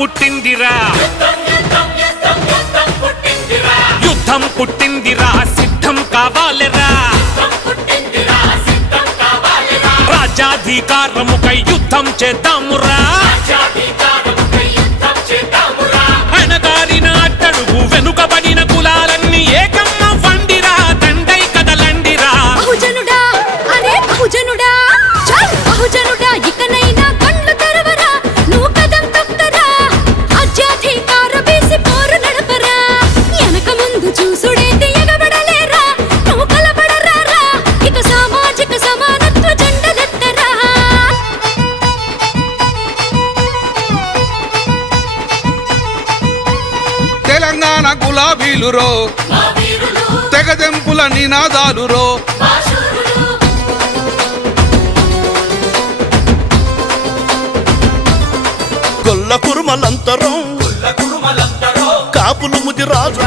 పుట్టిందిరా యుద్ధం పుట్టిందిరా సిద్ధం కావాలిరా రాజ్యాధికారముకై యుద్ధం చేద్దామురా అణగారిన అట్టడుగు వెనుకబడిన కులాలన్నీ ఏకమ్మ వండిరా దండై కదలండిరా బహుజనుడా అరే బహుజనుడా చల్ బహుజనుడా ఇకనైనా కళ్ళు తెరవరా నువ్వు కదం తొక్కరా రాజ్యాధికార బేసి పోరు నడపరా వెనక ముందు చూసుడేంటి ఎగబడలేరా నువ్వు కలబడరారా ఇక సామాజిక సమానత్వ జెండలెత్తరా తెలంగాణ గులాబీలురో తెగదెంపుల నినాదాలురో గొల్ల కురుమలంతరం కాపులు ముదిరాజు